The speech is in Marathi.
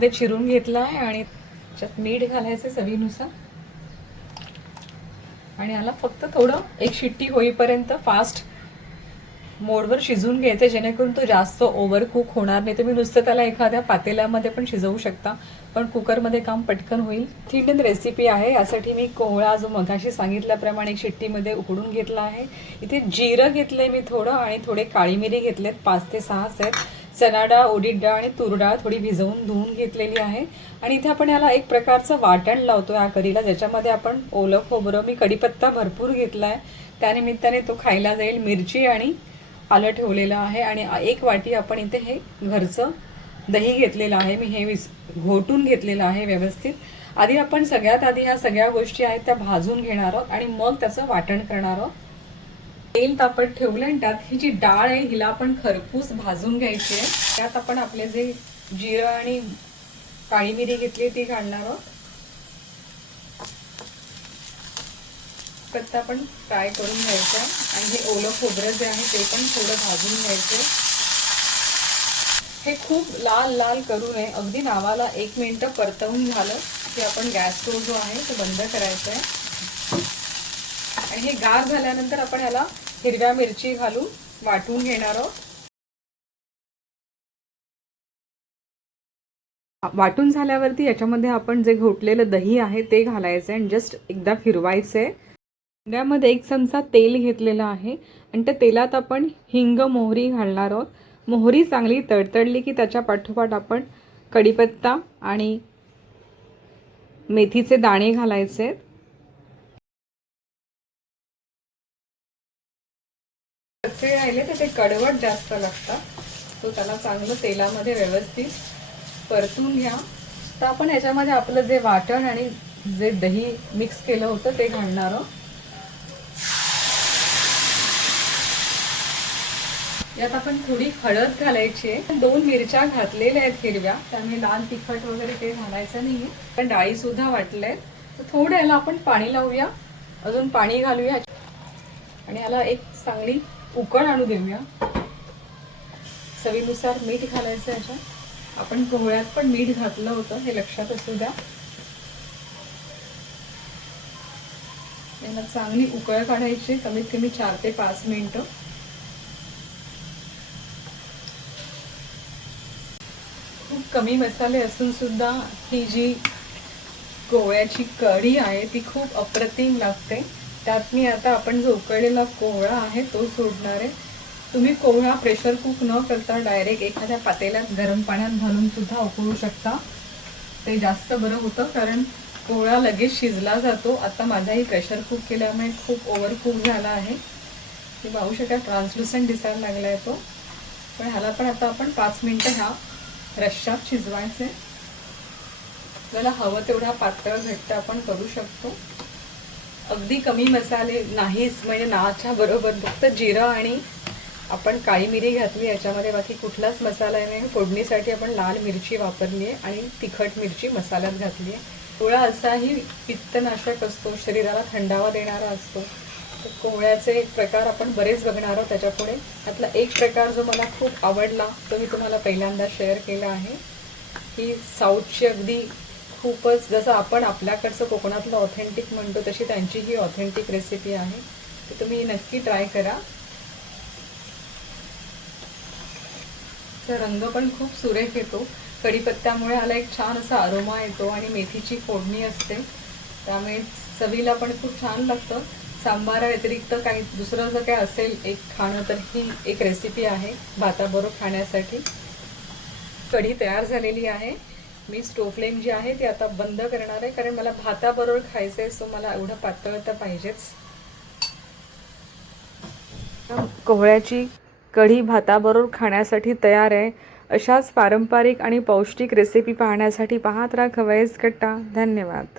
मध्ये चिरून घेतला आहे आणि त्याच्यात मीठ घालायचं चवीनुसार आणि याला फक्त थोडं एक शिट्टी होईपर्यंत फास्ट मोडवर शिजवून घ्यायचं, जेणेकरून तो जास्त ओव्हर कुक होणार नाही. तुम्ही नुसतं त्याला एखाद्या पातेल्यामध्ये पण शिजवू शकता, पण कुकरमध्ये काम पटकन होईल. इंडियन रेसिपी आहे. यासाठी मी कोवळा जो मगाशी सांगितल्याप्रमाणे एक शिट्टीमध्ये उकडून घेतला आहे. इथे जिरं घेतलंय मी थोडं आणि थोडे काळी मिरी घेतलेत, 5 ते 6 आहेत. चना डाळ, उडीद डाळ आणि तूर डाळ थोडी भिजवून धुवून घेतलेली आहे. आणि इथे आपण याला एक प्रकारचं वाटण लावतो या कढीला, ज्याच्यामध्ये आपण ओलं खोबरं, मी कढीपत्ता भरपूर घेतलाय, त्यानिमित्ताने तो खायला जाईल. मिरची आणि आलं ठेवलेलं आहे आणि 1 वाटी आपण इथे हे घरचं दही घेतलेलं आहे. मी हे घोटून घेतलेलं आहे व्यवस्थित. आधी आपण सगळ्यात आधी ह्या सगळ्या गोष्टी आहेत त्या भाजून घेणार आहोत आणि मग त्याचं वाटण करणार आहोत. तेल तापत ठेवलं आणि त्यात ही जी डाळ आहे हिला आपण खरपूस भाजून घ्यायची आहे. त्यात आपण आपले जे जिरं आणि काळी मिरी घेतली ती घालणार आहोत. कच्चा पण फ्राय करून घ्यायचा आणि हे ओलं खोबरं जे आहे ते पण थोडं भाजून घ्यायचं. हे खूप लाल लाल करू नये, अगदी नावाला 1 मिनिट परतवून झालं की आपण गॅस स्टोव्ह जो आहे तो बंद करायचा आहे. आणि हे गार झाल्यानंतर आपण याला हिरव्या मिरची घालून वाटून घेणार आहोत. वाटून झाल्यावरती याच्यामध्ये आपण जे घोटलेलं दही आहे ते घालायचं आणि जस्ट एकदा फिरवायचंय. त्यामध्ये 1 चमचा तेल घेतलेला आहे आणि त्या तेलात आपण हिंग, मोहरी घालणार आहोत. मोहरी चांगली तडतडली की त्याच्या पाठोपाठ आपण कढीपत्ता आणि मेथीचे दाणे घालायचे. कच्चे राहिले तर ते कडवट जास्त लागतात, तो त्याला चांगलं तेलामध्ये व्यवस्थित परतून घ्या. तर आपण याच्यामध्ये आपलं जे वाटण आणि जे दही मिक्स केलं होतं ते घालणार आहोत. यात आपण थोडी हळद घालायची आहे. 2 मिरच्या घातलेल्या आहेत हिरव्या, त्यामुळे लाल तिखट वगैरे काही घालायचं नाहीये. पण डाळी सुद्धा वाटल्या आहेत. तर थोडं याला आपण पाणी लावूया, अजून पाणी घालूया आणि याला एक चांगली उकळ आणू देऊया. चवीनुसार मीठ घालायचं याच्यात. आपण कोवळ्यात पण मीठ घातलं होतं, हे लक्षात असू द्या. याला चांगली उकळ काढायची, कमीत कमी 4 ते 5 मिनिटं. खूप कमी मसाले असून सुद्धा ही जी कोवळ्याची कढी आहे ती खूप अप्रतिम लागते. त्यात मी आता आपण जो उकळलेला कोवळा आहे तो सोडणार आहे. तुम्ही कोवळा प्रेशर कुक न करता डायरेक्ट एखाद्या पातेल्यात गरम पाण्यात घालून सुद्धा उकळू शकता, ते जास्त बरं होतं, कारण कोवळा लगेच शिजला जातो. आता माझाही प्रेशर कुक केल्यामुळे खूप ओव्हर कुक झाला आहे. ते पाहू शका, ट्रान्सलुसंट दिसायला लागला आहे तो. पण ह्याला पण आता आपण 5 मिनिटं ह्या रश्श्यात शिजवायचे. आपल्याला हवं तेवढा पातळ घट्ट आपण करू शकतो. अगदी कमी मसाले नाहीच, म्हणजे नाच्या बरोबर फक्त जिरं आणि आपण काळी मिरी घातली याच्यामध्ये, बाकी कुठलाच मसाला नाही. फोडणीसाठी आपण लाल मिरची वापरली आहे आणि तिखट मिरची मसाल्यात घातली आहे. कोवळा असाही पित्तनाशक असतो, शरीराला थंडावा देणारा असतो. तर कोवळ्याचे प्रकार आपण बरेच बघणार आहोत त्याच्यापुढे. त्यातला एक प्रकार जो मला खूप आवडला तो मी तुम्हाला पहिल्यांदा शेअर केला आहे. ही साऊथची अगदी खूपच, जसं आपण आपल्याकडचं कोकणातलं ऑथेंटिक म्हणतो तशी त्यांची ही ऑथेंटिक रेसिपी आहे. तर तुम्ही नक्की ट्राय करा. रंग पण खूप सुरेख येतो. कढीपत्त्यामुळे ह्याला एक छान असा अरोमा येतो आणि मेथीची फोडणी असते, त्यामुळे चवीला पण खूप छान लागतं. सांबारा व्यतिरिक्त काही दुसरं जर काय असेल एक खाणं तर ही एक रेसिपी आहे भाताबरोबर खाण्यासाठी. कढी तयार झालेली आहे. मी स्टोव फ्लेम जी आहे ती आता बंद करणार आहे, कारण मला भाताबरोबर खायचं आहे, सो मला एवढं पातळ तर पाहिजेच. कोवळ्याची कढी भाताबरोबर खाण्यासाठी तयार आहे. अशाच पारंपरिक आणि पौष्टिक रेसिपी पाहण्यासाठी पाहत राहा खवय्येस कट्टा. धन्यवाद.